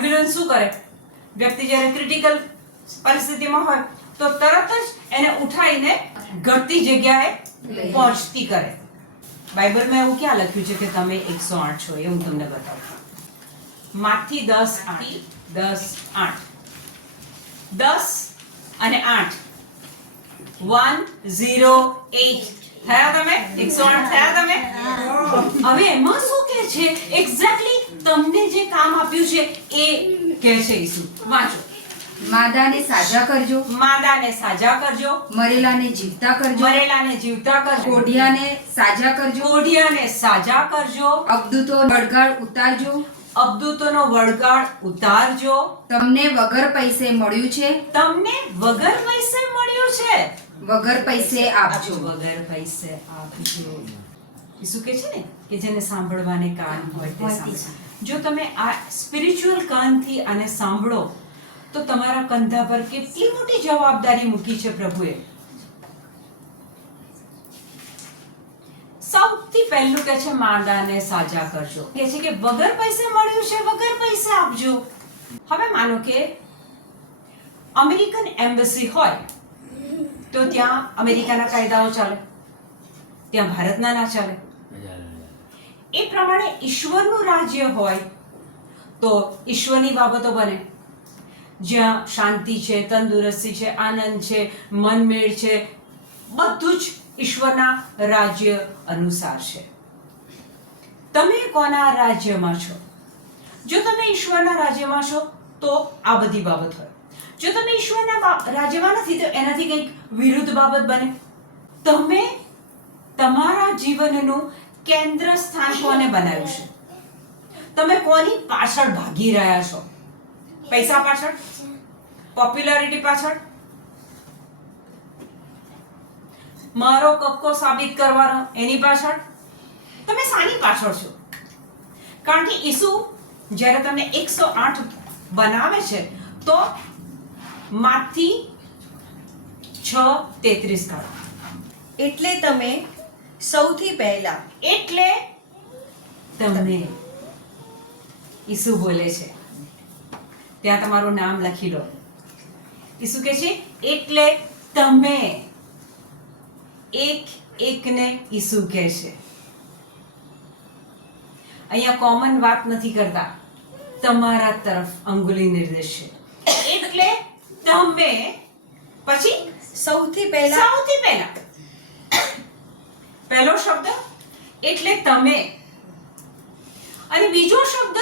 Ambulance શું કરે? વ્યક્તિ જ્યારે ક્રિટિકલ પરિસ્થિતિમાં હોય તો તરત જ એને ઉઠાઈને ઘટતી જગ્યાએ પહોંચતી કરે. બાઇબલમાં એવું ક્યાં લખ્યું છે કે તમે 108 છો? એ હું તમને બતાવું. માથી 10:8 10 અને 8 108 થયા તમે? 108 થયા તમે? હવે એમાં શું કહે છે? એક્ઝેક્ટલી તમને જે કામ આપ્યું છે એ કહે છે ઈસુ. વાંચો. માદાને સાજા કરજો, માદાને સાજા કરજો, મરેલાને જીવતા કરજો, મરેલાને જીવતા કરજો, કોઢિયાને સાજા કરજો, કોઢિયાને સાજા કરજો, અબદૂતો વળગાડ ઉતારજો, અબદૂતોનો વળગાડ ઉતારજો. તમને વગર પૈસે મળ્યું છે, તમને વગર પૈસે મળ્યું છે, વગર પૈસે આપજો. વગર પૈસે આપજો. ઈસુ કહે છે ને કે જેને સાંભળવાને કાન હોય તે સાંભળે. જો તમે આ સ્પિરિચ્યુઅલ કાનથી આને સાંભળો તો તમારા કંધા પર કેટલી મોટી જવાબદારી મૂકી છે પ્રભુએ. સૌથી પહેલું કહે છે માંદાને સાજા કરજો. કહે છે કે વગર પૈસે મળ્યું છે, વગર પૈસે આપજો. હવે માનો કે અમેરિકન એમ્બસી હોય તો ત્યાં અમેરિકાના કાયદાઓ ચાલે, ત્યાં ભારતના ના ચાલે. એ પ્રમાણે ઈશ્વરનું રાજ્ય હોય તો ઈશ્વરની બાબતો બને, જ્યાં શાંતિ છે, તંદુરસ્તી છે, આનંદ છે, મનમેળ છે, બધું જ ઈશ્વરના રાજ્ય અનુસાર છે. તમે કોના રાજ્યમાં છો? જો તમે ઈશ્વરના રાજ્યમાં છો તો આ બધી બાબત હોય. જો તમે ઈશ્વરના રાજ્યમાં નથી તો એનાથી કંઈક વિરુદ્ધ બાબત બને. તમે તમારા જીવનનું કેન્દ્ર સ્થાન કોને બનાવ્યું છે? તમે કોની પાછળ ભાગી રહ્યા છો? પૈસા પાછળ? પોપ્યુલારિટી પાછળ? મારો કક્કો સાબિત કરવાનો એની પાછળ? તમે સાની પાછળ છો? કારણ કે ઈસુ જ્યારે તમને 108 બનાવે છે તો માથી 6:33 કાઢો. એટલે તમે સૌથી પહેલા, એટલે તમને ઈસુ બોલે છે, ત્યાં તમારું નામ લખી લો. ઈસુ કહે છે એટલે તમે, એક એકને ઈસુ કહે છે. અહીંયા કોમન વાત નથી કરતા, તમારા તરફ અંગુલી નિર્દેશ છે. એટલે તમે, પછી સૌથી પહેલા, સૌથી પહેલા, પહેલો શબ્દ એટલે તમે અને બીજો શબ્દ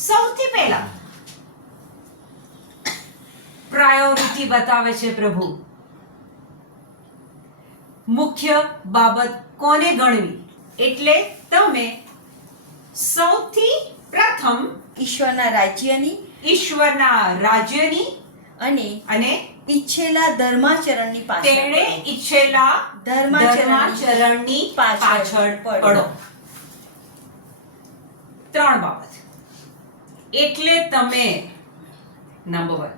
સૌથી પહેલા. પ્રાયોરિટી બતાવે છે પ્રભુ. મુખ્ય બાબત કોને ગણવી? એટલે તમે સૌથી પ્રથમ ઈશ્વરના રાજ્યની ઈશ્વરના રાજ્યની અને અને ઈચ્છેલા ધર્માચરણની પાછળ તેણે પડો. ઈચ્છેલા ધર્માચરણની ધર્માચરણની પાછળ પડો. 3 બાબત. એટલે તમે નંબર 1,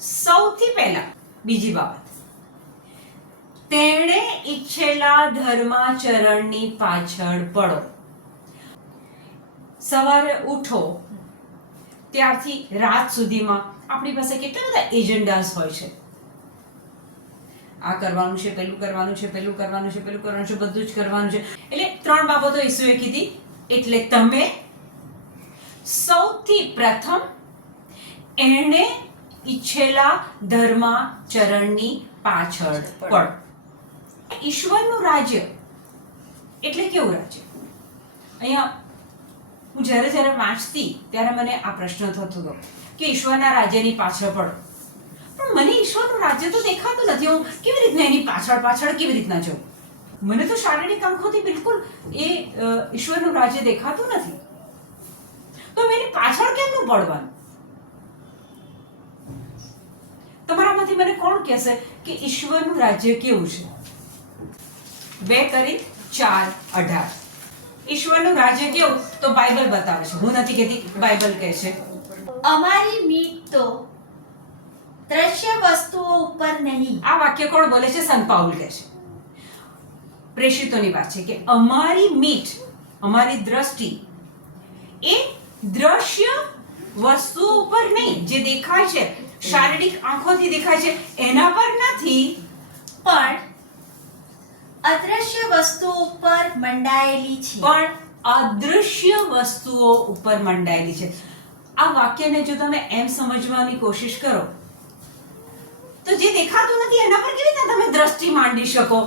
સૌથી પહેલા. બીજી બાબત, તેણે ઈચ્છેલા ધર્માચરણની પાછળ પડો. સવારે ઉઠો ત્યારથી રાત સુધીમાં આપણી પાસે કેટલા બધા એજન્ડાસ હોય છે. આ કરવાનું છે, પેલું કરવાનું છે, પેલું કરવાનું છે, પેલું કરવાનું છે, બધું જ કરવાનું છે. એટલે 3 બાબતો ઈસુએ કીધી. એટલે તમે સૌથી પ્રથમ એણે ઈચ્છેલા ધર્માચરણની પાછળ પડો. ઈશ્વરનું રાજ્ય એટલે કેવું રાજ્ય? અહીંયા હું જ્યારે વાંચતી ત્યારે મને આ પ્રશ્ન થતો હતો કે ઈશ્વરના રાજ્યની પાછળ પડો. પણ મને ઈશ્વરનું રાજ્ય તો દેખાતું નથી. હું કેવી રીતના એની પાછળ કેવી રીતના જઉં? મને તો શારીરિક આંખોથી બિલકુલ એ ઈશ્વરનું રાજ્ય દેખાતું નથી. તો એની પાછળ કેમનું પડવાનું? તમારામાંથી મને કોણ કહેશે કે ઈશ્વરનું રાજ્ય કેવું છે? 2 Corinth 4:18. ઈશ્વરનું રાજ્ય કેવું? તો બાઇબલ બતાવે છે. હું નથી કહેતી, બાઇબલ કહે છે. અમારી મીટ તો દ્રશ્ય વસ્તુઓ ઉપર નહીં. આ વાક્ય કોણ બોલે છે? સંત પાઉલ કહે છે. પ્રેષિતોની વાત છે કે અમારી મીટ, અમારી દ્રષ્ટિ એ દ્રશ્ય વસ્તુ ઉપર નહીં, જે દેખાય છે, શારીરિક આંખોથી દેખાય છે એના પર નથી, પણ અદ્રશ્ય વસ્તુઓ ઉપર મંડાયેલી છે. પણ અદૃશ્ય વસ્તુઓ ઉપર મંડાયેલી છે. આ વાક્યને જો તમે એમ સમજવાની કોશિશ કરો તો જે દેખાતું નથી એના પર કેવી રીતે તમે દ્રષ્ટિ માંડી શકો?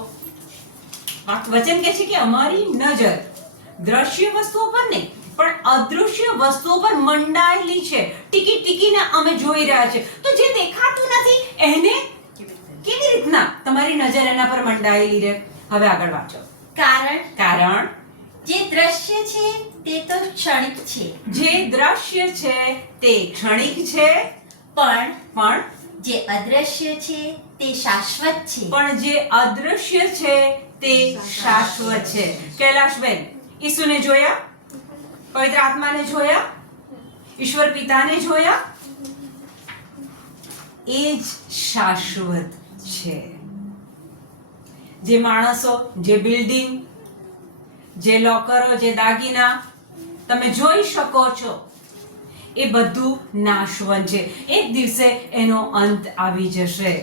વચન કહે છે કે અમારી નજર દ્રશ્ય વસ્તુઓ પર નહીં પણ અદૃશ્ય વસ્તુઓ પર મંડાયેલી છે. ટીકી ટીકીને અમે જોઈ રહ્યા છે. તો જે દેખાતું નથી એને કેવી રીતના તમારી નજર એના પર મંડાયેલી રહે? હવે આગળ વાંચો. કારણ જે દ્રશ્ય છે તે તો ક્ષણિક છે, જે દ્રશ્ય છે તે ક્ષણિક છે, પણ જે અદ્રશ્ય છે તે શાશ્વત છે. પણ જે અદૃશ્ય છે તે શાશ્વત છે. કૈલાશબેન, ઈસુને જોયા? પવિત્ર આત્માને જોયા? ઈશ્વર પિતાને જોયા? એ જ શાશ્વત છે. જે માણસો, જે બિલ્ડિંગ, જે લોકરો, જે દાગીના તમે જોઈ શકો છો એ બધું નાશવંત છે. એક દિવસે એનો અંત આવી જશે.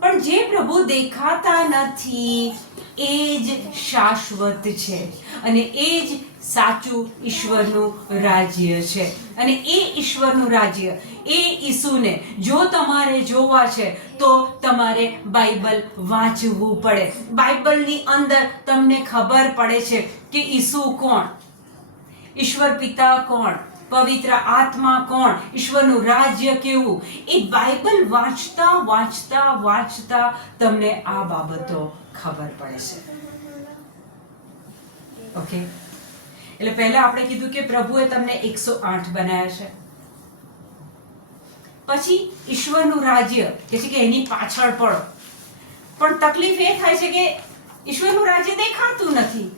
પણ જે પ્રભુ દેખાતા નથી એ જ શાશ્વત છે અને એ જ સાચું ઈશ્વરનું રાજ્ય છે. અને એ ઈશ્વરનું રાજ્ય, એ ઈસુને જો તમારે જોવા છે તો તમારે બાઇબલ વાંચવું પડે. બાઇબલની અંદર તમને ખબર પડે છે કે ઈસુ કોણ, ઈશ્વર પિતા કોણ, પવિત્ર આત્મા કોણ, ઈશ્વરનું રાજ્ય કેવું. એ બાઇબલ વાંચતા વાંચતા વાંચતા તમને આ બાબતો ખબર પડે છે. ઓકે, એટલે પહેલા આપણે કીધું કે પ્રભુએ તમને 108 બનાવ્યા છે. પછી ઈશ્વરનું રાજ્ય કે છે કે એની પાછળ પડો. પણ તકલીફ એ થાય છે કે ઈશ્વરનું રાજ્ય દેખાતું નથી.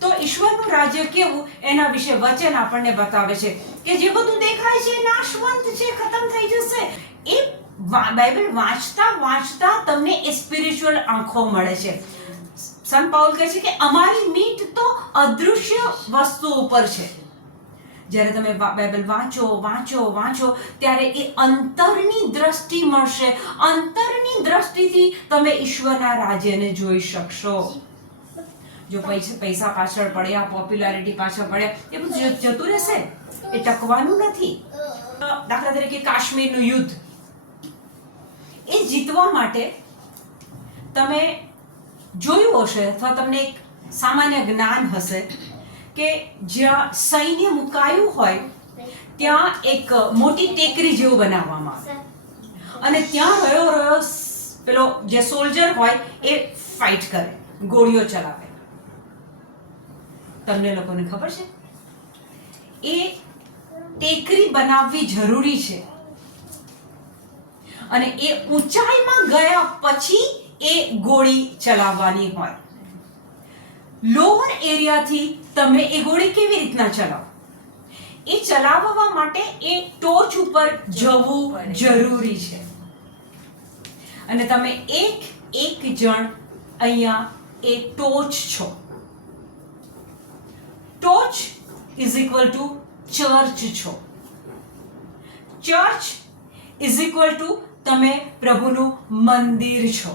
તો ઈશ્વરનું રાજ્ય કેવું એના વિશે વચન આપણને બતાવે છે કે જે બધું દેખાય છે નાશવંત છે, ખતમ થઈ જશે. એ બાઇબલ વાંચતા વાંચતા તમને એ સ્પિરિચ્યુઅલ આંખો મળે છે. સંત પાઉલ કહે છે કે અમારી મીટ તો અદૃશ્ય વસ્તુ ઉપર છે. જ્યારે તમે બાઇબલ વાંચો વાંચો વાંચો ત્યારે એ અંતરની દ્રષ્ટિ મળશે. અંતરની દ્રષ્ટિથી તમે ઈશ્વરના રાજ્યને જોઈ શકશો. જો પૈસા પાછળ પડ્યા, પોપ્યુલારિટી પાછળ પડ્યા, એ બધું જતું રહેશે, એ ટકવાનું નથી. દાખલા તરીકે કાશ્મીરનું યુદ્ધ, એ જીતવા માટે તમે જોયું હશે અથવા તમને એક સામાન્ય જ્ઞાન હશે કે જ્યાં સૈન્ય મુકાયું હોય ત્યાં એક મોટી ટેકરી જેવું બનાવવામાં આવે અને ત્યાં રહ્યો પેલો જે સોલ્જર હોય એ ફાઇટ કરે, ગોળીઓ ચલાવે. તમને લોકોને ખબર છે એ ટેકરી બનાવવી જરૂરી છે અને એ ઊંચાઈમાં ગયા પછી એ ગોળી ચલાવવાની હોય. લોઅર એરિયાથી તમે એ ગોળી કેવી રીતના ચલાવો? એ ચલાવવા માટે એ ટોચ ઉપર જવું જરૂરી છે. અને તમે એક જણ અહીંયા એ ટોચ છો. ટોચ ઇઝ ઇક્વલ ટુ ચર્ચ છો. ચર્ચ ઇઝ ઇક્વલ ટુ તમે પ્રભુનું મંદિર છો.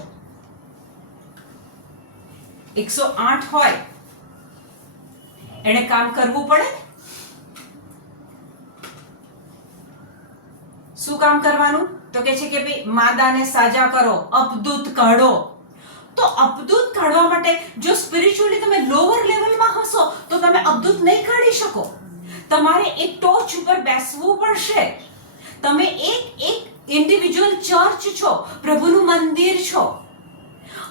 108 હોય એને કામ કરવું પડે. શું કામ કરવાનું? તો કે છે કે ભાઈ માદાને સાજા કરો, અપદૂત કાઢો. તો અપદૂત કાઢવા માટે જો સ્પિરિચ્યુઅલી તમે લોઅર લેવલમાં હશો તો તમે અપદૂત નહીં કાઢી શકો. તમારે એક ટોચ ઉપર બેસવું પડશે. તમે એક ઇન્ડિવિજ્યુઅલ ચર્ચ છો, પ્રભુનું મંદિર છો.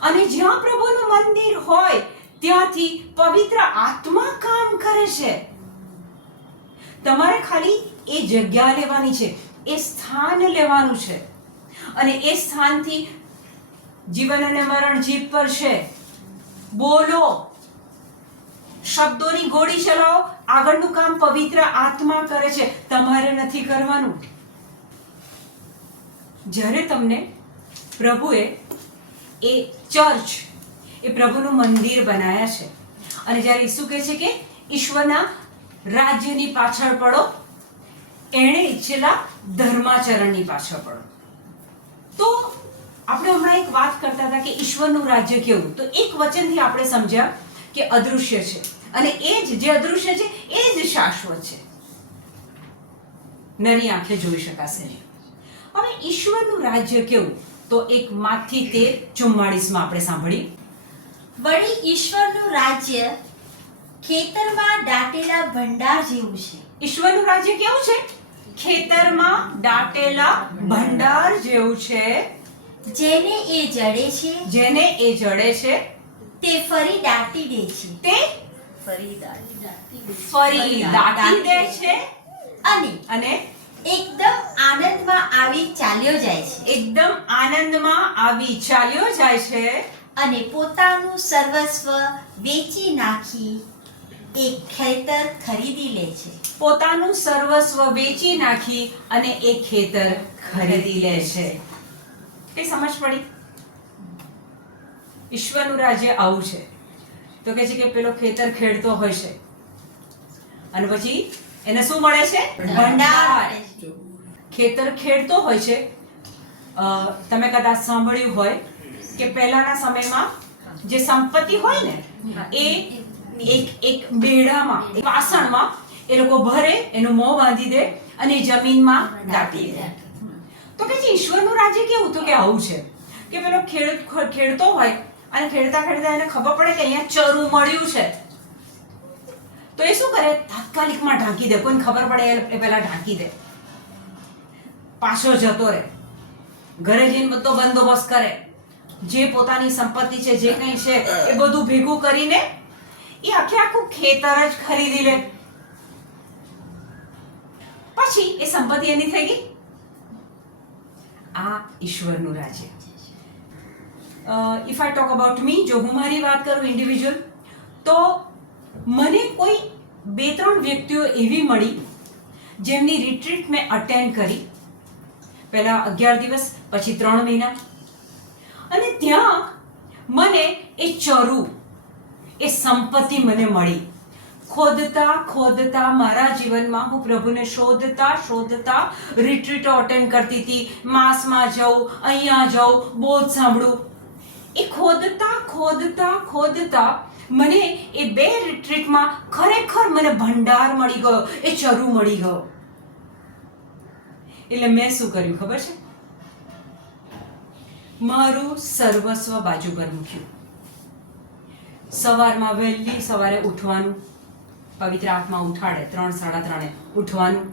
અને જ્યાં પ્રભુનું મંદિર હોય ત્યાંથી પવિત્ર આત્મા કામ કરે છે. તમારે ખાલી એ જગ્યા લેવાની છે, એ સ્થાન લેવાનું છે અને એ સ્થાનથી જીવન અને મરણ જીભ પર છે. બોલો, શબ્દોની ગોળી ચલાવો. આગળનું કામ પવિત્ર આત્મા કરે છે, તમારે નથી કરવાનું. જ્યારે તમને પ્રભુએ એ ચર્ચ, એ પ્રભુનું મંદિર બનાવ્યા છે અને જ્યારે ઈસુ કહે છે કે ઈશ્વરના રાજ્યની પાછળ પડો, એણે ઈચ્છેલા ધર્માચરણની પાછળ પડો. તો આપણે હમણાં એક વાત કરતા હતા કે ઈશ્વરનું રાજ્ય કેવું, તો એક વચનથી આપણે સમજ્યા કે અદૃશ્ય છે અને એ જ જે અદૃશ્ય છે એ જ શાશ્વત છે, નરી આંખે જોઈ શકાશે નહીં. હવે ઈશ્વરનું રાજ્ય કેવું, તો એક માથી 13:44 આપણે સાંભળ્યું. વળી ઈશ્વરનું રાજ્ય ખેતરમાં દાટેલા ભંડાર જેવું છે. ઈશ્વરનું રાજ્ય કેવું છે? ખેતરમાં દાટેલા ભંડાર જેવું છે, જેને એ જડે છે જેને એ જડે છે તે ફરી દાટી દે છે, તે ફરી દાટી ફરી દાટી દે છે અને અને એકદમ આનંદમાં આવી ચાલ્યો જાય છે, એકદમ આનંદમાં આવી ચાલ્યો જાય છે અને પોતાનું સર્વસ્વ વેચી નાખી એક ખેતર ખરીદી લે છે. પોતાનું સર્વસ્વ વેચી નાખી અને એક ખેતર ખરીદી લે છે. કઈ સમજ પડી? ઈશ્વરનું રાજ્ય આવું છે. તો કહે છે કે પેલો ખેતર ખેડતો હોય છે અને પછી એને શું મળે છે? ભંડાર. ખેતર ખેડતો હોય છે. તમે કદાચ સાંભળ્યું હોય કે પહેલાના સમયમાં જે સંપત્તિ હોય ને એ એક બેડામાં, એક વાસણમાં એ લોકો ભરે, એનું મોં બાંધી દે અને જમીનમાં દાટી દે. તો કે છે ઈશ્વરનું રાજ્ય કેવું, તો કે આવું છે કે પેલો ખેડતો હોય અને ખેડતા ખેડતા એને ખબર પડે કે અહીંયા ચરું મળ્યું છે, તો એ શું કરે? તાત્કાલિકમાં ઢાંકી દે. કોઈને ખબર પડે એ પહેલા ઢાંકી દે, પાછો જતો રહે, ઘરે જઈને બધો બંદોબસ્ત કરે, જે પોતાની સંપત્તિ છે, જે કંઈ છે એ બધું ભેગું કરીને એ આખું ખેતર જ ખરીદી લે. પછી એ સંપત્તિ એની થઈ ગઈ. આ ઈશ્વરનું રાજ્ય. If I talk about me, જો હું મારી વાત કરું ઇન્ડિવિજ્યુઅલ, તો મને કોઈ 2-3 વ્યક્તિઓ એવી મળી જેમની રિટ્રીટ મેં અટેન્ડ કરી. પહેલા 11 દિવસ, પછી 3 મહિના, અને ત્યાં મને એ ચરુ, એ સંપત્તિ મને મળી. ખોદતા ખોદતા મારા જીવનમાં હું પ્રભુને શોધતા રિટ્રીટો અટેન્ડ કરતી હતી. માસમાં જાઉં, અહીંયા જાઉં, બોધ સાંભળું. એ ખોદતા મને એ 2 રિટ્રીટમાં ખરેખર મને ભંડાર મળી ગયો, એ ચરુ મળી ગયો. એટલે મેં શું કર્યું ખબર છે? મારું સર્વસ્વ બાજુ પર મૂક્યું. સવારમાં વહેલી સવારે ઉઠવાનું, પવિત્ર આત્મા ઉઠાડે 3-3:30 ઉઠવાનું,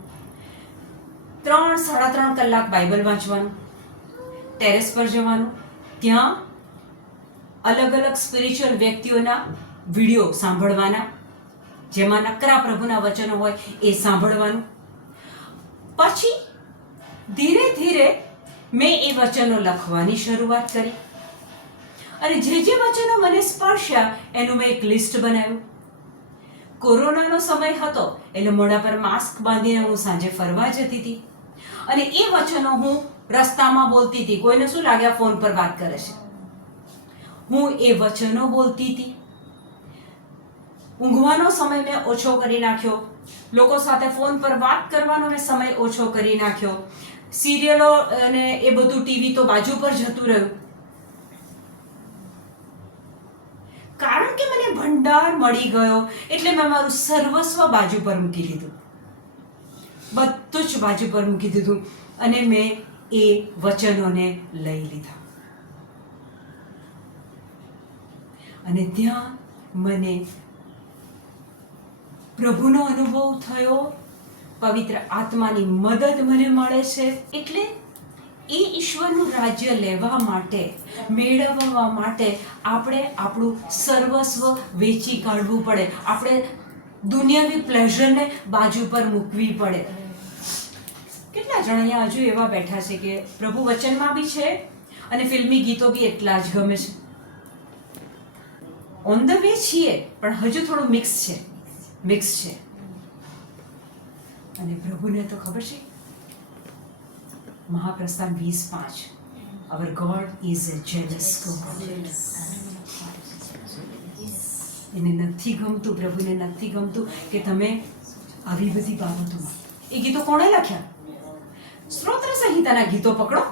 3-3.5 કલાક બાઇબલ વાંચવાનું, ટેરેસ પર જવાનું, ત્યાં અલગ અલગ સ્પિરિચ્યુઅલ વ્યક્તિઓના વિડીયો સાંભળવાના, જેમાં નકરા પ્રભુના વચનો હોય એ સાંભળવાનું. પછી ધીરે ધીરે મેં એ વચનો લખવાની શરૂઆત કરી અને જે વચનો મને સ્પર્શ્યા એનું મેં એક લિસ્ટ બનાવ્યું. કોરોનાનો સમય હતો એટલે મોઢા પર માસ્ક બાંધીને હું સાંજે ફરવા જતી હતી અને એ વચનો હું રસ્તામાં બોલતી હતી. કોઈને શું લાગે આ ફોન પર વાત કરે છે? હું એ વચનો બોલતી હતી. ઊંઘવાનો સમય મેં ઓછો કરી નાખ્યો, લોકો સાથે ફોન પર વાત કરવાનો મેં સમય ઓછો કરી નાખ્યો, સિરિયલો અને એ બધું ટીવી તો બાજુ પર જતું રહ્યું, કારણ કે મને ભંડાર મળી ગયો. એટલે મેં મારું સર્વસ્વ બાજુ પર મૂકી દીધું, બધું જ બાજુ પર મૂકી દીધું અને મેં એ વચનોને લઈ લીધા. અને ત્યાં મને પ્રભુનો અનુભવ થયો, પવિત્ર આત્માની મદદ મને મળે છે. એટલે એ ઈશ્વરનું રાજ્ય લેવા માટે, મેળવવા માટે આપણે આપણું સર્વસ્વ વેચી કાઢવું પડે. આપણે દુનિયાવી પ્લેઝરને બાજુ પર મૂકવી પડે. કેટલા જણ અહીંયા હજુ એવા બેઠા છે કે પ્રભુ વચનમાં બી છે અને ફિલ્મી ગીતો બી એટલા જ ગમે છે. ઓન ધ વે છીએ પણ હજુ થોડું મિક્સ છે. અને પ્રભુને તો ખબર છે, મહાપ્રસ્થાન 20:5, our God is a jealous God. એને નથી ગમતું, પ્રભુને નથી ગમતું કે તમે આવી બધી બાબતોમાં એ ગીતો કોણે લખ્યા? સ્ત્રોત્ર સંહિતાના ગીતો પકડો.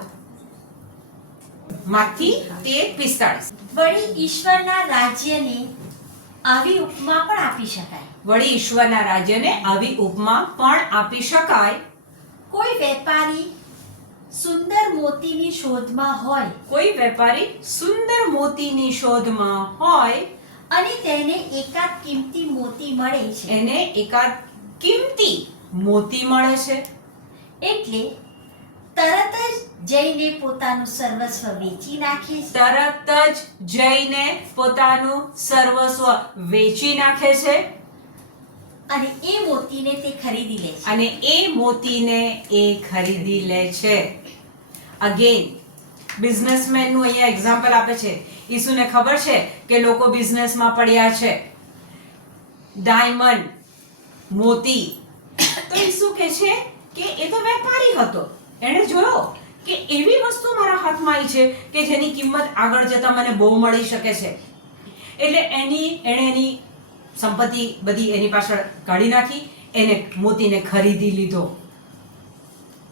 માથી 13:45. વળી ઈશ્વરના રાજ્યને આવી ઉપમા પણ આપી શકાય. વળી ઈશ્વરના રાજ્યને આવી ઉપમા પણ આપી શકાય. કોઈ વેપારી સુંદર મોતીની શોધમાં હોય કોઈ વેપારી સુંદર મોતીની શોધમાં હોય, અને તેને એકાદ કિંમતી મોતી મળે છે, એને એકાદ કિંમતી મોતી મળે છે, એટલે તરત જ જઈને પોતાનું સર્વસ્વ વેચી નાખે છે. તરત જ જઈને પોતાનું સર્વસ્વ વેચી નાખે છે અને એ મોતીને તે ખરીદી લે છે. અને એ મોતીને એ ખરીદી લે છે. અગેન બિઝનેસમેન નું અહીંયા એક્ઝામ્પલ આપે છે. ઈસુને ખબર છે કે લોકો બિઝનેસમાં પડ્યા છે, ડાયમંડ, મોતી. તો ઈસુ કહે છે કે એ તો વેપારી હતો, એણે જોયો કે એવી વસ્તુ મારા હાથમાં આવી છે કે જેની કિંમત આગળ જતા મને બહુ મળી શકે છે. એટલે એણે એની સંપત્તિ બધી એની પાછળ કાઢી નાખી, એને મોતીને ખરીદી લીધો.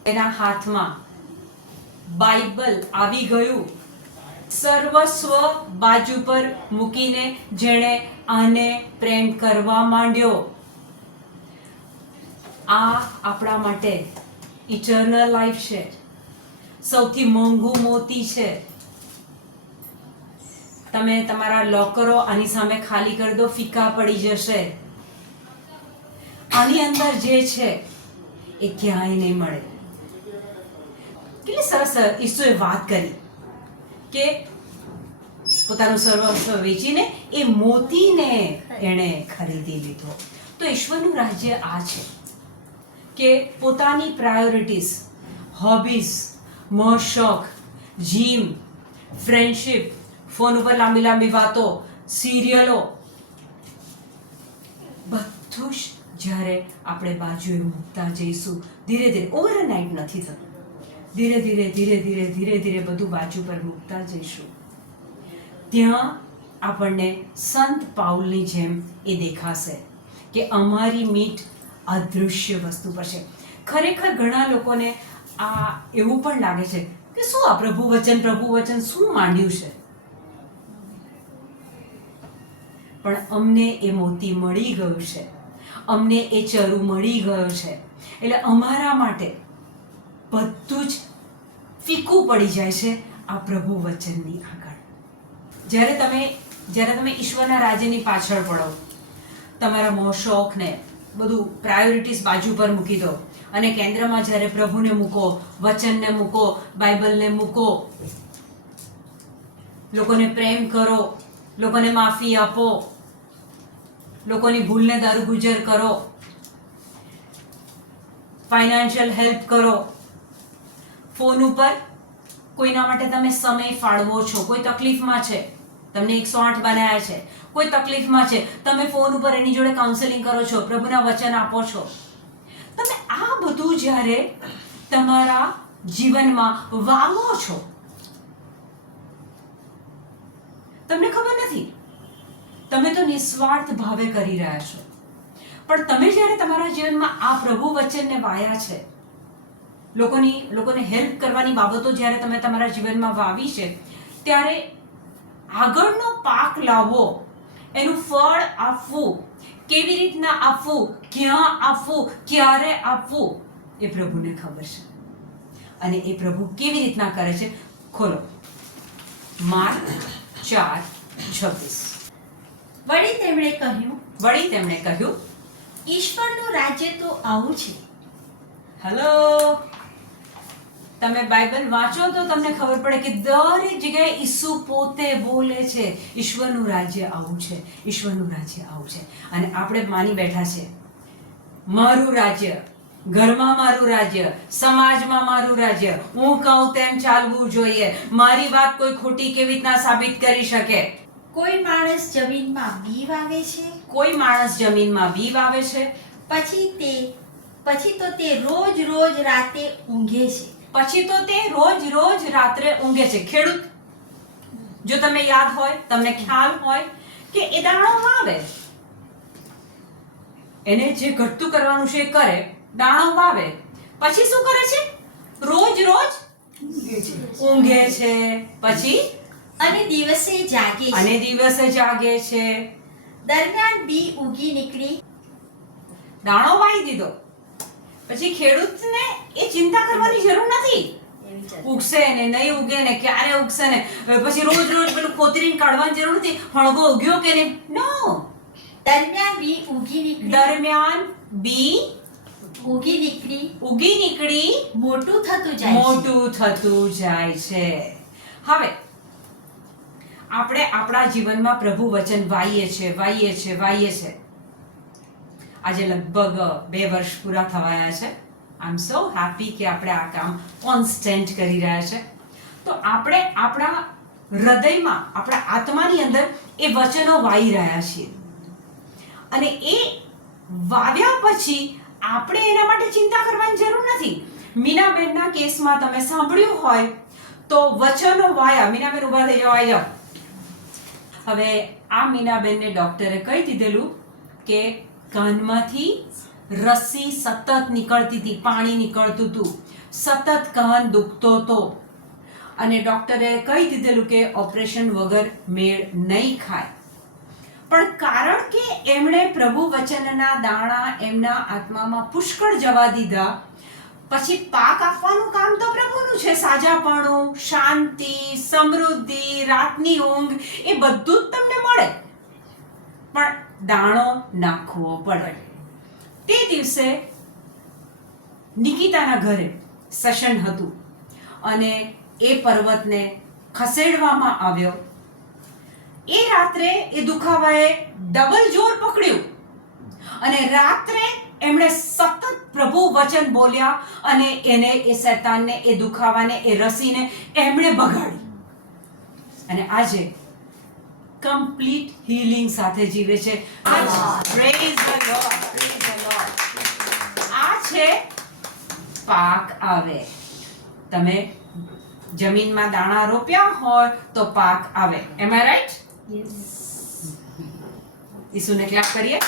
એના હાથમાં બાઇબલ આવી ગયું. સર્વસ્વ બાજુ પર મૂકીને જેણે આને પ્રેમ કરવા માંડ્યો. આ આપણા માટે ઇટર્નલ લાઈફ છે, સૌથી મોંઘું મોતી છે. તમે તમારા લોકરો આની સામે ખાલી કરી દો, ફીકા પડી જશે. આની અંદર જે છે એ ક્યાંય નહીં મળે. કેટલી સરસ ઈસુએ વાત કરી કે પોતાનું સર્વસ્વ વેચીને એ મોતીને એણે ખરીદી લીધો. તો ઈશ્વરનું રાજ્ય આ છે કે પોતાની પ્રાયોરિટીઝ, હોબીઝ, મોજ શોખ, જીમ, ફ્રેન્ડશિપ, ફોન ઉપર લાંબી લાંબી વાતો, સિરિયલો, બધું જ જ્યારે આપણે બાજુએ મૂકતા જઈશું, ધીરે ધીરે, ઓવરનાઇટ નથી થતું, ધીરે ધીરે ધીરે ધીરે ધીરે ધીરે બધું બાજુ પર મૂકતા જઈશું, ત્યાં આપણને સંત પાઉલની જેમ એ દેખાશે કે અમારી મીટ અદૃશ્ય વસ્તુ પર છે. ખરેખર ઘણા લોકોને આ એવું પણ લાગે છે કે શું આ પ્રભુ વચન શું માંડ્યું છે, પણ અમને એ મોતી મળી ગયું છે, અમને એ ચરુ મળી ગયો છે. એટલે અમારા માટે બધું જ ફીકું પડી જાય છે આ પ્રભુ વચનની આગળ. જ્યારે તમે ઈશ્વરના રાજ્યની પાછળ પડો, તમારા મોહ શોખને બધું પ્રાયોરિટીઝ બાજુ પર મૂકી દો અને કેન્દ્રમાં જ્યારે પ્રભુને મૂકો, વચનને મૂકો, બાઇબલને મૂકો, લોકોને પ્રેમ કરો, લોકોને માફી આપો, લોકોની ભૂલને દરગુજર કરો, ફાઇનાન્શિયલ હેલ્પ કરો, ફોન ઉપર કોઈના માટે તમે સમય ફાળવો છો, કોઈ તકલીફમાં છે, તમને 108 બનાવ્યા છે, કોઈ તકલીફમાં છે, તમે ફોન ઉપર એની જોડે કાઉન્સેલિંગ કરો છો, પ્રભુના વચન આપો છો. તમે આ બધું જ્યારે તમારા જીવનમાં વાવો છો, તમને ખબર નથી, તમે તો નિસ્વાર્થ ભાવે કરી રહ્યા છો, પણ તમે જ્યારે તમારા જીવનમાં આ પ્રભુ વચનને વાયા છે, લોકોને હેલ્પ કરવાની બાબતો જ્યારે તમે તમારા જીવનમાં વાવી છે, ત્યારે આગળનો પાક લાવવો, એનું ફળ આપવું, કેવી રીતના આપવું, ક્યાં આપવું, ક્યારે આપવું, એ પ્રભુને ખબર છે. અને એ પ્રભુ કેવી રીતના કરે છે, ખોલો માર્ક 4:26. વળી તેમણે કહ્યું, ઈશ્વરનું રાજ્ય તો આવું છે. હેલો, તમે બાઇબલ વાંચો તો તમને ખબર પડે કે દરેક જગ્યાએ ઈસુ પોતે બોલે છે, ઈશ્વરનું રાજ્ય આવું છે, ઈશ્વરનું રાજ્ય આવું છે. અને આપણે માની બેઠા છે મારું રાજ્ય, ઘરમાં મારું રાજ્ય, સમાજમાં મારું રાજ્ય, હું કહું તેમ ચાલવું જોઈએ, મારી વાત કોઈ ખોટી કેવી રીતના સાબિત કરી શકે. કોઈ માણસ જમીનમાં બી વાવે છે, કોઈ માણસ જમીનમાં બી વાવે છે, પછી તો તે રોજ રોજ રાતે ઊંઘે છે. પછી તો તે રોજ રોજ રાત્રે ઊંઘે છે. ખેડૂત, જો તમે યાદ હોય, તમને ખ્યાલ હોય કે એ દાણો વાવે, એને જે ઘટતું કરવાનું છે એ કરે, દાણો વાવે, પછી શું કરે છે? રોજ રોજ ઊંઘે છે, પછી અને દિવસે જાગે છે. અને દિવસે જાગે છે. દરમિયાન બી ઉગી નીકળી. દાણો વાવી દીધો, પછી ખેડૂતને એ ચિંતા કરવાની જરૂર નથી એવી ચાલે. ઉગશે ને નહીં ઉગે ને ક્યારે ઉગશે ને પછી રોજ રોજ પેલું કોતરીને કાઢવાની જરૂર નથી હણગો ઉગ્યો કે નહીં. નો. દરમિયાન બી ઉગી નીકળી. દરમિયાન બી ઉગી નીકળી. ઉગી નીકળી મોટું થતું જાય છે. મોટું થતું જાય છે. હવે આપણે આપણા જીવનમાં પ્રભુ વચન વાઈએ છે. આજે લગભગ 2 વર્ષ પૂરા થવાયા છે. આઈ એમ સો હેપી કે આપણે આ કામ કોન્સ્ટન્ટ કરી રહ્યા છે. તો આપણે આપણા હૃદયમાં, આપણા આત્માની અંદર એ વચનો વાઈ રહ્યા છીએ, અને એ વાવ્યા પછી આપણે એના માટે ચિંતા કરવાની જરૂર નથી. મીનાબેનના કેસમાં તમે સાંભળ્યું હોય તો વચનો વાયા. મીનાબેન ઊભા થઈ જાઓ, આવી જાઓ. હવે આ મીનાબેનને ડોક્ટરે કહી દીધેલું કે કાનમાંથી રસી સતત નીકળતી હતી, પાણી નીકળતું હતું, સતત કાન દુખતો હતો, અને ડોક્ટરે કહી દીધેલું કે ઓપરેશન વગર મેળ નહીં ખાય. પણ કારણ કે એમણે પ્રભુ વચનના દાણા એમના આત્મામાં પુષ્કળ જવા દીધા, પછી પાક આપવાનું કામ તો પ્રભુનું છે. સાજાપણું, શાંતિ, સમૃદ્ધિ, રાતની ઊંઘ એ બધું જ તમને મળે, પણ દાણો નાખવો પડે. તે દિવસે નિકિતાના ઘરે સેશન હતું અને એ પર્વતને ખસેડવામાં આવ્યો. એ રાત્રે એ દુખાવાએ ડબલ જોર પકડ્યું અને રાત્રે એમણે સતત પ્રભુ વચન બોલ્યા અને એને, એ શૈતાનને, એ દુખાવાને, એ રસીને એમણે ભગાડી. અને આજે કમ્પ્લીટ હીલિંગ સાથે જીવે છે. Praise the lord, praise the lord. આ છે પાક આવે. તમે જમીનમાં દાણા રોપ્યા હોય તો પાક આવે. એમ આઈ રાઈટ? ઈસુને ક્લેપ કરીએ.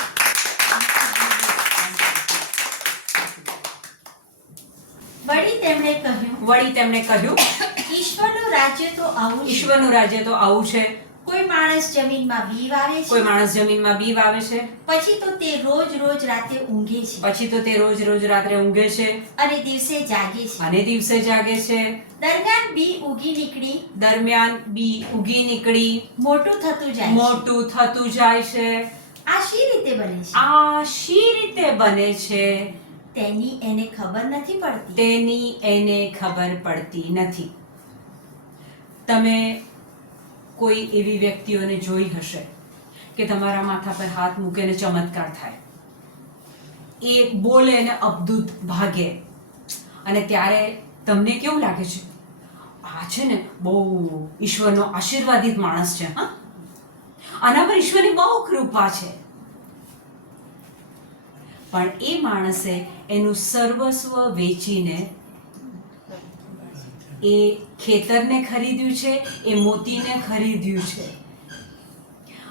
વળી તેમણે કહ્યું, ઈશ્વરનું રાજ્ય તો આવું છે. ઈશ્વરનું રાજ્ય તો આવું છે. કોઈ માણસ જમીનમાં બી વાવે છે. કોઈ માણસ જમીનમાં બી વાવે છે, પછી તો તે રોજ રોજ રાતે ઊંઘે છે. પછી તો તે રોજ રોજ રાત્રે ઊંઘે છે, અને દિવસે જાગે છે. અને દિવસે જાગે છે. દરમિયાન બી ઉગી નીકળી. દરમિયાન બી ઉગી નીકળી મોટું થતું જાય છે. મોટું થતું જાય છે. આ શી રીતે બને છે? આ શી રીતે બને છે? તેની એને ખબર નથી પડતી. તેની એને ખબર પડતી નથી. તમે કોઈ એવી વ્યક્તિઓને જોઈ હશે કે તમારા માથા પર હાથ મૂકે ને ચમત્કાર થાય, એ બોલે ને અબધૂત ભાગે, અને ત્યારે તમને કેવું લાગે છે? આ છે ને બહુ ઈશ્વરનો આશીર્વાદિત માણસ છે. હા, આના પર ઈશ્વરની બહુ કૃપા છે. પણ એ માણસે એનું સર્વસ્વ વેચીને એ ખેતરને ખરીદ્યું છે, એ મોતીને ખરીદ્યું છે,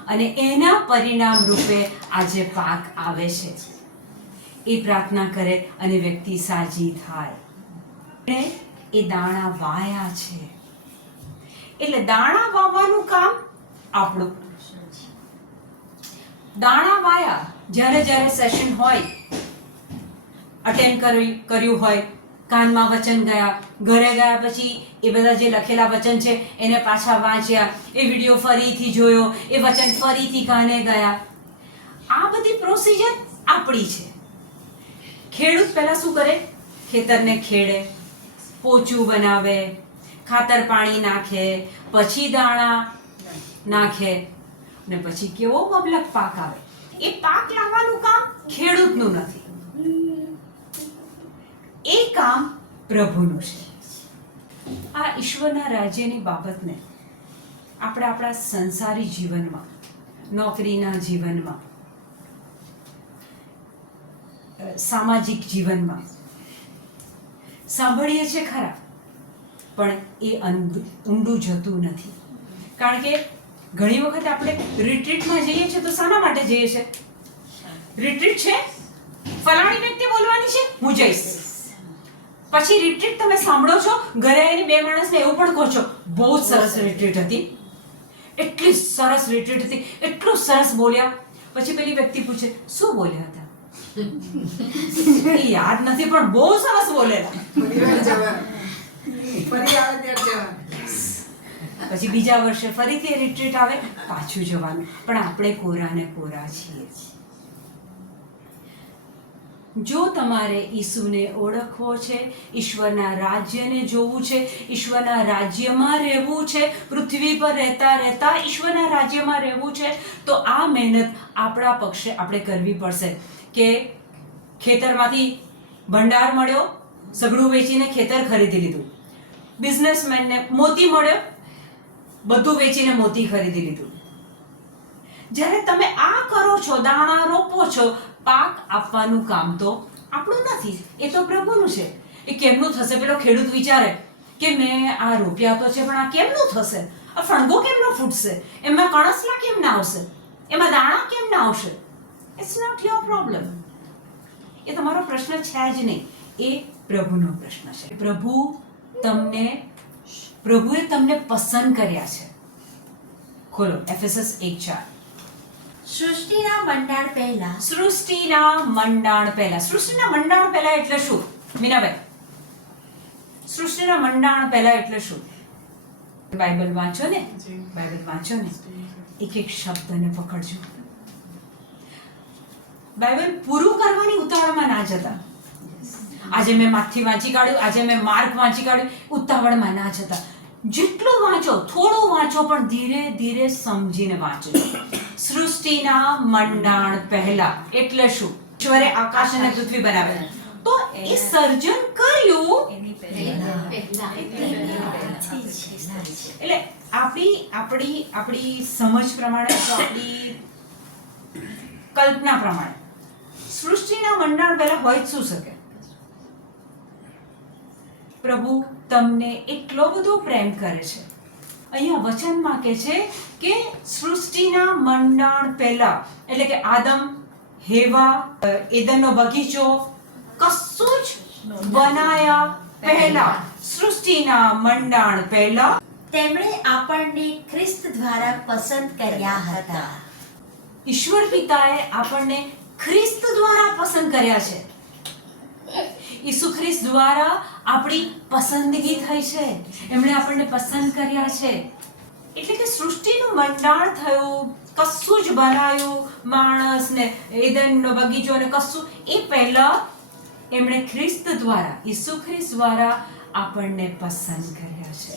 અને એના પરિણામ રૂપે આજે પાક આવે છે. એ પ્રાર્થના કરે અને વ્યક્તિ સાજી થાય. એ દાણા વાયા છે. એટલે દાણા વાવવાનું કામ આપણું. દાણા વાયા. જ્યારે સેશન હોય, અટેન્ડ કર્યું હોય, કાનમાં વચન ગયા, ઘરે ગયા પછી એ બધા જે લખેલા વચન છે એને પાછા વાંચ્યા, એ વિડીયો ફરીથી જોયો, એ વચન ફરીથી કાને ગયા. આ બધી પ્રોસિજર આપણી છે. ખેડૂત પહેલા શું કરે? ખેતરને ખેડે, પોચું બનાવે, ખાતર પાણી નાખે, પછી દાણા નાખે, ને પછી કેવો મબલક પાક આવે. એ પાક લાવવાનું કામ ખેડૂતનું નથી, એ કામ પ્રભુનું છે. આ ઈશ્વરના રાજ્યની બાબતને આપણે આપણા સંસારી જીવનમાં, નોકરીના જીવનમાં, સામાજિક જીવનમાં સાંભળીએ છીએ ખરા, પણ એ ઊંડું જતું નથી. કારણ કે ઘણી વખત આપણે રિટ્રીટમાં જઈએ છીએ તો શાના માટે જઈએ છીએ? રિટ્રીટ છે ફલાણી વ્યક્તિ બોલવાની છે, હું જઈશ. પછી રિટ્રીટ તમે સાંભળો છો, ઘરે આવીને બે માણસને એવું પણ કહો છો, બહુ જ સરસ રિટ્રીટ હતી, એટલી સરસ રિટ્રીટ હતી, એટલું સરસ બોલ્યા. પછી પેલી વ્યક્તિ પૂછે, શું બોલ્યા હતા? એ યાદ નથી, પણ બહુ સરસ બોલેલા. પછી બીજા વર્ષે ફરીથી રિટ્રીટ આવે, પાછું જવાનું. પણ આપણે કોરા ને કોરા છીએ. જો તમારે ઈસુને ઓળખવો છે, ઈશ્વરના રાજ્યને જોવું છે, ઈશ્વરના રાજ્યમાં રહેવું છે, પૃથ્વી પર રહેતા રહેતા ઈશ્વરના રાજ્યમાં રહેવું છે, તો આ મહેનત આપણા પક્ષે આપણે કરવી પડશે. કે ખેતરમાંથી ભંડાર મળ્યો, સગડું વેચીને ખેતર ખરીદી લીધું. બિઝનેસમેનને મોતી મળ્યો, બધું વેચીને મોતી ખરીદી લીધું. જ્યારે તમે આ કરો છો, દાણા રોપો છો, પાક આપવાનું કામ તો આપણું નથી, એ તો પ્રભુનું છે. એ કેમનું થશે? પેલો ખેડૂત વિચારે કે મેં આ રોપ્યા તો છે, પણ આ કેમનું થશે? આ ફણગો કેમનો ફૂટશે? એમાં કણસલા કેમ ના આવશે? એમાં દાણા કેમ ના આવશે? It's not your problem. એ તમારો પ્રશ્ન છે જ નહીં, એ પ્રભુનો પ્રશ્ન છે. પ્રભુએ તમને પસંદ કર્યા છે. ખોલો એફેસસ 1:4. સૃષ્ટિના મંડાણ પહેલા. સૃષ્ટિના મંડાણ પહેલા. સૃષ્ટિના મંડાણ પહેલા એટલે શું મીનાબેન? સૃષ્ટિના મંડાણ પહેલા એટલે શું? બાઇબલ વાંચો ને, બાઇબલ વાંચો ને, એક એક શબ્દને પકડજો. બાઇબલ પૂરું કરવાની ઉતાવળમાં ના જતા. આજે મેં માથી વાંચી કાઢ્યું, આજે મેં માર્ક વાંચી કાઢ્યું, ઉતાવળમાં ના જતા. જેટલું વાંચો, થોડું વાંચો, પણ ધીરે ધીરે સમજીને વાંચો. સૃષ્ટિના મંડાણ પહેલા એટલે શું? ઈશ્વરે આકાશ અને પૃથ્વી બનાવ્યા, તો એ સર્જન કર્યું એટલે આપણી સમજ પ્રમાણે, આપણી કલ્પના પ્રમાણે સૃષ્ટિના મંડાણ પહેલા હોય જ શું શકે? પ્રભુ તમને એટલો બધો પ્રેમ કરે છે. અહીંયા વચનમાં કહે છે કે સૃષ્ટિના મંડાણ પહેલા, એટલે કે આદમ, હેવા, એદનનો બગીચો, કશું જ બનાયા પહેલા, સૃષ્ટિના મંડાણ પહેલા તેમણે આપણને ખ્રિસ્ત દ્વારા પસંદ કર્યા હતા. ઈશ્વર પિતાએ આપણને ખ્રિસ્ત દ્વારા પસંદ કર્યા છે. ઈસુ ખ્રિસ્ત દ્વારા આપણી પસંદગી થઈ છે. એમણે આપણને પસંદ કર્યા છે. એટલે કે સૃષ્ટિનું મંડાણ થયું, કશું જ બનાવ્યું, માણસ ને એદનનો બગીચો ને કશું, એ પહેલા એમણે ખ્રિસ્ત દ્વારા, ઈસુ ખ્રિસ્ત દ્વારા આપણને પસંદ કર્યા છે.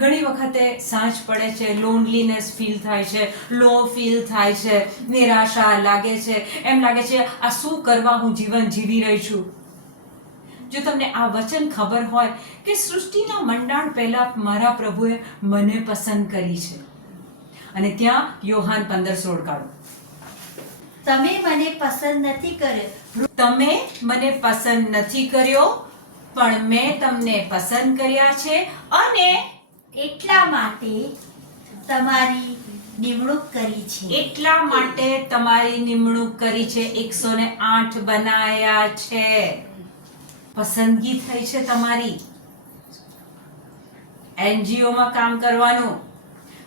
ઘણી વખતે સાંજ પડે છે, લોનલીનેસ ફીલ થાય છે, લો ફીલ થાય છે, નિરાશા લાગે છે, એમ લાગે છે આ શું કરવા હું જીવન જીવી રહી છું. જો તમને આ વચન ખબર હોય કે સૃષ્ટિના મંડાણ પહેલા મારા પ્રભુએ મને પસંદ કરી છે, અને ત્યાં યોહાન 15:16 કાઢો. તમે મને પસંદ નથી કર્યો. તમે મને પસંદ નથી કર્યો, પણ મેં તમને પસંદ કર્યા છે, અને એટલા માટે તમારી નિમણૂક કરી છે. એટલા માટે તમારી નિમણૂક કરી છે. 108 બનાયા છે. પસંદગી થઈ છે તમારી. એનજીઓમાં કામ કરવાનું,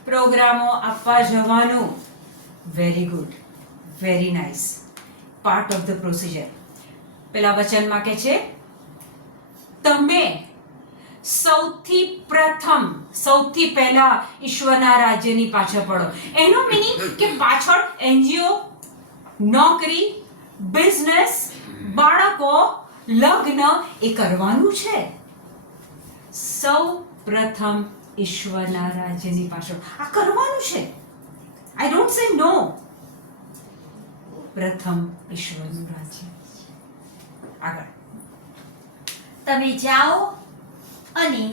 પ્રોગ્રામો આપવા જવાનું, very good, very nice, part of the procedure. પેલા વચનમાં કે છે તમે સૌથી પહેલા ઈશ્વરના રાજ્યની પાછળ પડો. એનો મિનિંગ કે પાછળ એનજીઓ, નોકરી, બિઝનેસ, બાળકો, લગ્ન એ કરવાનું છે. સૌ પ્રથમ ઈશ્વરના રાજ્યની પાછળ આ કરવાનું છે. આઈ ડોન્ટ સે નો. પ્રથમ ઈશ્વરનું રાજ્ય. આગળ તમે જાઓ અને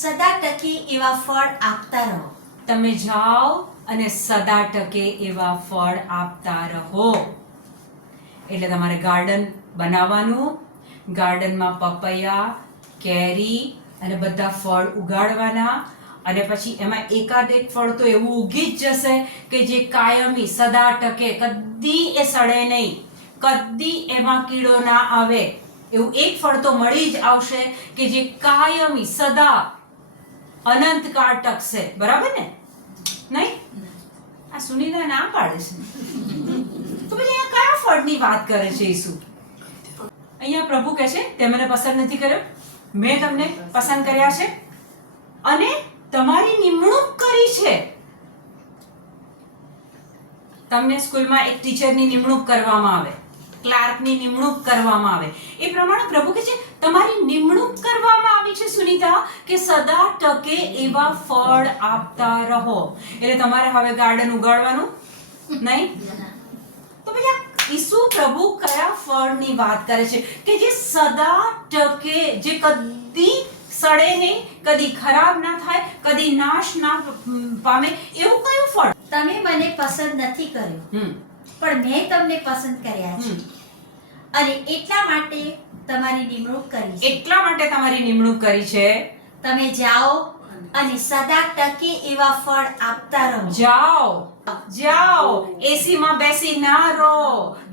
સદા ટકે એવા ફળ આપતા રહો. તમે જાઓ અને સદા ટકે એવા ફળ આપતા રહો. એટલે તમારે ગાર્ડન બનાવવાનું, ગાર્ડનમાં પપૈયા, કેરી અને બધા ફળ ઉગાડવાના, અને પછી એમાં એકાદ એક ફળ તો એવું ઉગી જ જશે કે જે કાયમી સદા ટકે, કદી એ સડે નહીં. કદી એમાં કીડો ના આવે એવું એક ફળ તો મળી જ આવશે કે જે કાયમી સદા અનંતકાળ ટકશે. બરાબર ને? નહીં? આ સુનિતા ના પાડે છે. તો પછી અહીંયા કયા ફળની વાત કરે છે ઈસુ? અહીંયા પ્રભુ કહે છે તે મને પસંદ નથી કર્યો, મેં તમને પસંદ કર્યા છે અને તમારી નિમણૂક કરી છે. તમને સ્કૂલમાં એક ટીચરની નિમણૂક કરવામાં આવે, ક્લાર્કની નિમણૂક કરવામાં આવે, એ પ્રમાણે પ્રભુ કહે છે તમારી નિમણૂક કરવામાં આવી છે સુનિતા કે સદા ટકે એવા ફળ આપતા રહો. એટલે તમારે હવે ગાર્ડન ઉગાડવાનું નહીં. તો પછી ઈસુ પ્રભુ કયા ફળની વાત કરે છે કે જે સદા ટકે, જે કદી સડે નહીં, કદી ખરાબ ના થાય, કદી નાશ ના પામે, એવું કયું ફળ? તમે મને પસંદ નથી કર્યો, પણ મેં તમને પસંદ કર્યા છે અને એટલા માટે તમારી નિમણૂક કરી છે. એટલા માટે તમારી નિમણૂક કરી છે. તમે જાઓ અને સદા ટકે એવા ફળ આપતા રહો. જાઓ એસી માં બેસી ના રહો,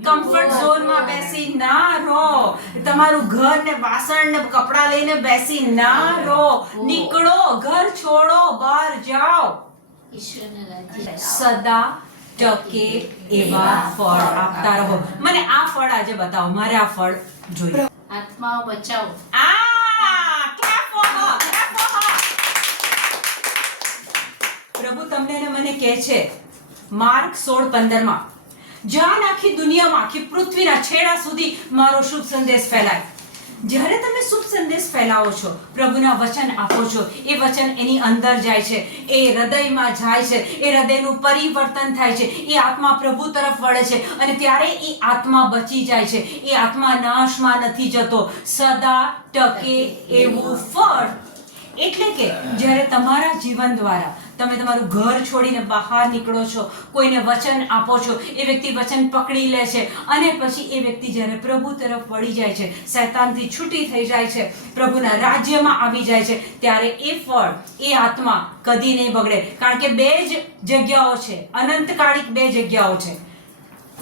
કમ્ફર્ટ ઝોન માં બેસી ના રહો, તમારું ઘર ને વાસણ ને કપડા લઈને બેસી ના રહો. નીકળો, ઘર છોડો, બહાર જાઓ. ઈશ્વરના રાજ્ય સદા ટકે એવા ફળ આપતા રહો. મને આ ફળ આજે બતાવો, મારે આ ફળ જોઈએ. આત્માઓ બચાવો. clap for her, clap for her. પ્રભુ તમને ને મને કહે છે માર્ક 16:15 માં, જ્યાં આખી દુનિયામાં, આખી પૃથ્વીના છેડા સુધી મારો શુભ સંદેશ ફેલાય. જ્યારે તમે શુભ સંદેશ ફેલાવો છો, પ્રભુના વચન આપો છો, એ વચન એની અંદર જાય છે, એ હૃદયમાં જાય છે, એ હૃદયનું પરિવર્તન થાય છે, એ આત્મા પ્રભુ તરફ વળે છે અને ત્યારે એ આત્મા બચી જાય છે. એ આત્મા નાશમાં નથી જતો, સદા ટકે એવું ફળ. એટલે કે જ્યારે તમારા જીવન દ્વારા તમે તમારું ઘર છોડીને બહાર નીકળો છો, કોઈને વચન આપો છો, એ વ્યક્તિ વચન પકડી લે છે અને પછી એ વ્યક્તિ જ્યારે પ્રભુ તરફ વળી જાય છે, શૈતાનથી છૂટી થઈ જાય છે, પ્રભુના રાજ્યમાં આવી જાય છે, ત્યારે એ ફળ, એ આત્મા કદી નહીં બગડે. કારણ કે બે જ જગ્યાઓ છે, અનંતકાળિક બે જગ્યાઓ છે.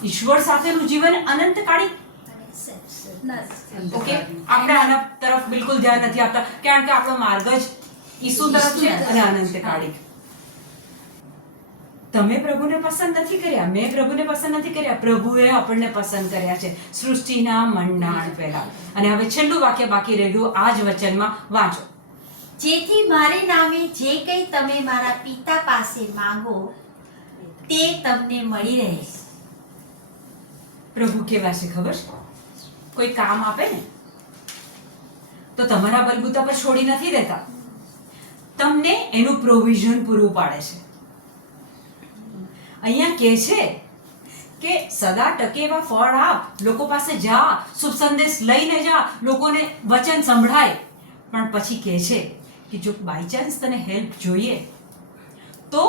ઈશ્વર સાથેનું જીવન અનંતકાળિક. ઓકે, આપણે આના તરફ બિલકુલ ધ્યાન નથી આપતા કારણ કે આપણો માર્ગ જ ઈસુ તરફ છે અને અનંતકાળિક. તમે પ્રભુને પસંદ નથી કર્યા, મેં પ્રભુને પસંદ નથી કર્યા, પ્રભુએ આપણને પસંદ કર્યા છે સૃષ્ટિના મંડાણ પહેલા. અને હવે છેલ્લું વાક્ય બાકી રહ્યું આ જ વચનમાં, વાંચો. જેથી મારે નામે જે કંઈ તમે મારા પિતા પાસે માંગો તે તમને મળી રહે. પ્રભુ કેવા છે ખબર છે? કોઈ કામ આપે ને તો તમારા બલબૂતા પર છોડી નથી દેતા, તમને એનું પ્રોવિઝન પૂરું પાડે છે. અહીંયા કહે છે કે સદા ટકે એવા ફળ આપ, લોકો પાસે જા, શુભ સંદેશ લઈને જા, લોકોને વચન સંભળાય. પણ પછી કહે છે કે જો બાય ચાન્સ તને હેલ્પ જોઈએ તો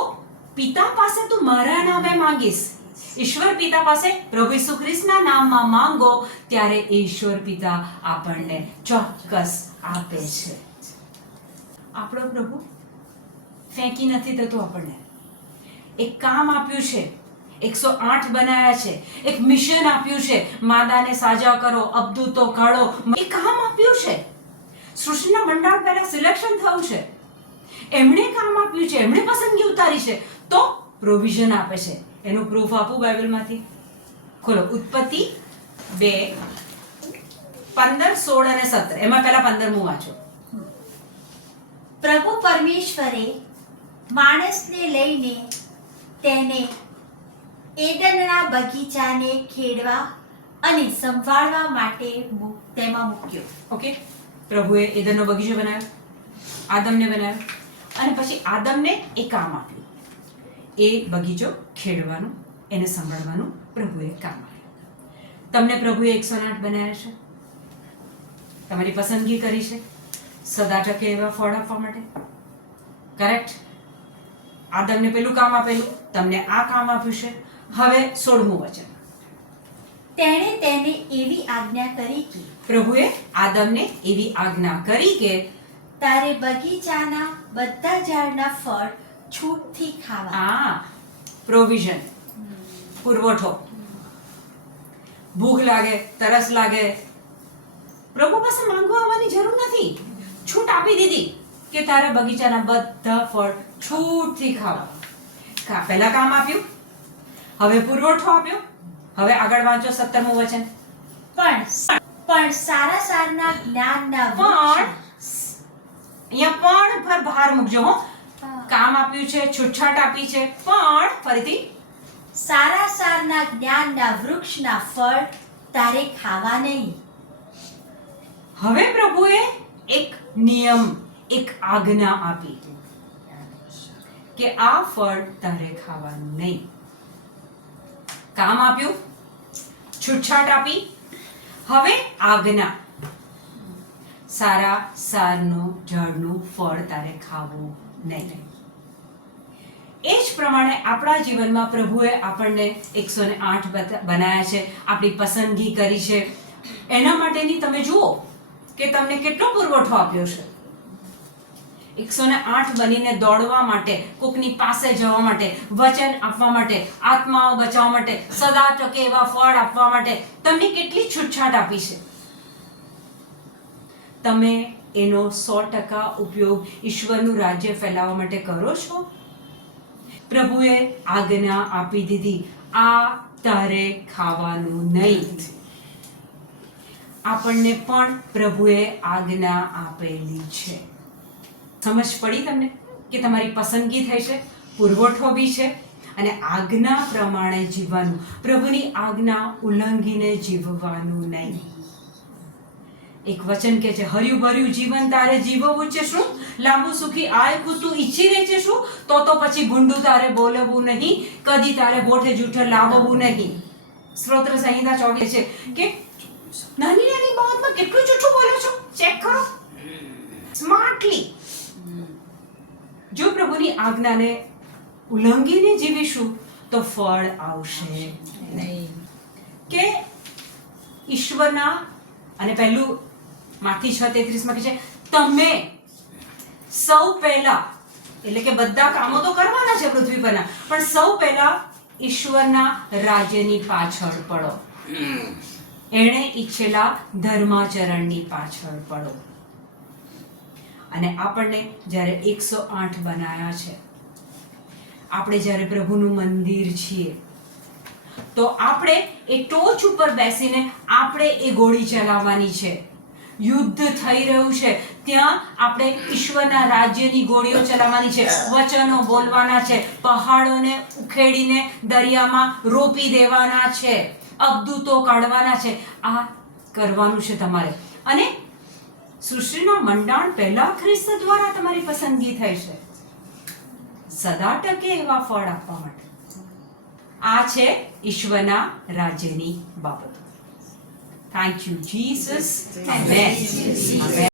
પિતા પાસે તું મારા નામે માંગીશ. ઈશ્વર પિતા પાસે પ્રભુ ઈસુ ખ્રિસ્તના નામમાં માંગો ત્યારે એ ઈશ્વર પિતા આપણને ચોક્કસ આપે છે. આપણો પ્રભુ ફેંકી નથી દેતો આપણને. એક કામ આપ્યું છે, 108 બનાયા છે, એક મિશન આપ્યું છે, માદાને સાજા કરો, અબદૂતો કાઢો, એ કામ આપ્યું છે. સૃષ્ટિના મંડાણ પહેલા સિલેક્શન થયું છે, એમણે કામ આપ્યું છે, એમણે પસંદગી ઉતારી છે, તો પ્રોવિઝન આપે છે. એનું પ્રૂફ આપું બાઇબલમાંથી. ખોલો ઉત્પત્તિ 2:15, 16 અને 17. એમાં પહેલા 15મું વાંચો. પ્રભુ પરમેશ્વરે માણસને લઈને તેને એદનના બગીચાને ખેડવા અને સંભાળવા માટે તેમાં મૂક્યો. ઓકે, પ્રભુએ એદનનો બગીચો બનાવ્યો, આદમને બનાવ્યો અને પછી આદમને એ કામ આપ્યું, એ બગીચો ખેડવાનું, એને સંભાળવાનું પ્રભુએ કામ આપ્યું. તમને પ્રભુએ 108 બનાવ્યા છે, તમારી પસંદગી કરી છે સદા ટકે એવા ફળ આપવા માટે. કરેક્ટ? આદમને પેલું કામ આપેલું, તમને આ કામ આપ્યું છે. હવે 16મું વચન. તેણે તેને એવી આજ્ઞા કરી કે, પ્રભુએ આદમને એવી આજ્ઞા કરી કે તારે બગીચાના બધા ઝાડના ફળ છૂટથી ખાવા. પ્રોવિઝન, પુરવઠો. ભૂખ લાગે, તરસ લાગે, પ્રભુ પાસે માંગવા આવવાની જરૂર નથી. છૂટ આપી દીધી કે તારા બગીચાના બધા ફળ છૂટથી ખાવા. પહેલા કામ આપ્યું, હવે પુરવઠો આપ્યો. હવે આગળ વાંચો 17મું વચન. પણ સારા સારના જ્ઞાનના પણ વૃક્ષ અહીંયા પણ પર ભાર મૂકજો હો. કામ આપ્યું છે, છૂટછાટ આપી છે, પણ ફરીથી સારા સારના જ્ઞાનના વૃક્ષના ફળ તારે ખાવા નહીં. હવે પ્રભુએ એક નિયમ, એક આજ્ઞા આપી કે આ ફળ તારે ખાવાનું નહીં. કામ આપ્યું, છૂટછાટ આપી, હવે આજ્ઞા. સારા સારનું ઝાડનું ફળ તારે ખાવું નહીં. એ જ પ્રમાણે આપણા જીવનમાં પ્રભુએ આપણને 108 બનાવ્યા છે, આપણી પસંદગી કરી છે. એના માટેની તમે જુઓ કે તમને કેટલો પુરવઠો આપ્યો છે. 108 બનીને દોડવા માટે, કોકની પાસે જવા માટે, વચન આપવા માટે, આત્માઓ બચાવવા માટે, સદા ટકે એવા ફળ આપવા માટે તમને કેટલી છૂટછાટ આપી છે. તમે એનો 100% ઉપયોગ ઈશ્વરનું રાજ્ય ફેલાવવા માટે કરો છો? પ્રભુએ આજ્ઞા આપી દીધી, આ તારે ખાવાનું નહીં. આપણને પણ પ્રભુએ આજ્ઞા આપેલી છે. સમજ પડી તમને કે તમારી પસંદગી થઈ છે, પુરવઠો બી છે, અને આજ્ઞા પ્રમાણે જીવવાનું. પ્રભુની આજ્ઞા ઉલ્લંઘીને જીવવાનું નહીં. એક વચન કે છે, હર્યું ભર્યું જીવન તારે જીવવું છે શું? લાંબુ સુખી આયકું તું ઈચ્છી રહે છે શું? તો પછી ભૂંડું તારે બોલવું નહીં, કદી તારે ગોઠે જૂઠે લાવવું નહીં. સ્તોત્ર સંહિતા 24 છે કે નાની નાની બાબતમાં કેટલું જૂઠું બોલો છો, ચેક કરો સ્માર્ટલી. જો પ્રભુની આજ્ઞાને ઉલ્લંઘીને જીવીશું તો ફળ આવશે નહીં. કે ઈશ્વરના, અને પહેલું માથી 6:33 માં કહે છે, તમે સૌ પહેલા, એટલે કે બધા કામો તો કરવાના છે પૃથ્વી પરના, પણ સૌ પહેલા ઈશ્વરના રાજ્યની પાછળ પડો. એણે ઈચ્છેલા ધર્માચરણની પાછળ પડો. અને આપણને જ્યારે 108 બનાયા છે, આપણે જ્યારે પ્રભુનું મંદિર છીએ, તો આપણે એ ટોચ ઉપર બેસીને આપણે એ ગોળી ચલાવવાની છે. યુદ્ધ થઈ રહ્યું છે ત્યાં આપણે ઈશ્વરના રાજ્યની ગોળીઓ ચલાવવાની છે. વચનો બોલવાના છે, પહાડોને ઉખેડીને દરિયામાં રોપી દેવાના છે, અબદૂતો કાઢવાના છે. આ કરવાનું છે તમારે. અને સૃષ્ટિના મંડાણ પહેલા ખ્રિસ્ત દ્વારા તમારી પસંદગી થઈ છે, સદા ટકે એવા ફળ આપવા માટે. આ છે ઈશ્વરના રાજ્યની બાબતો. Thank you Jesus. આમેન.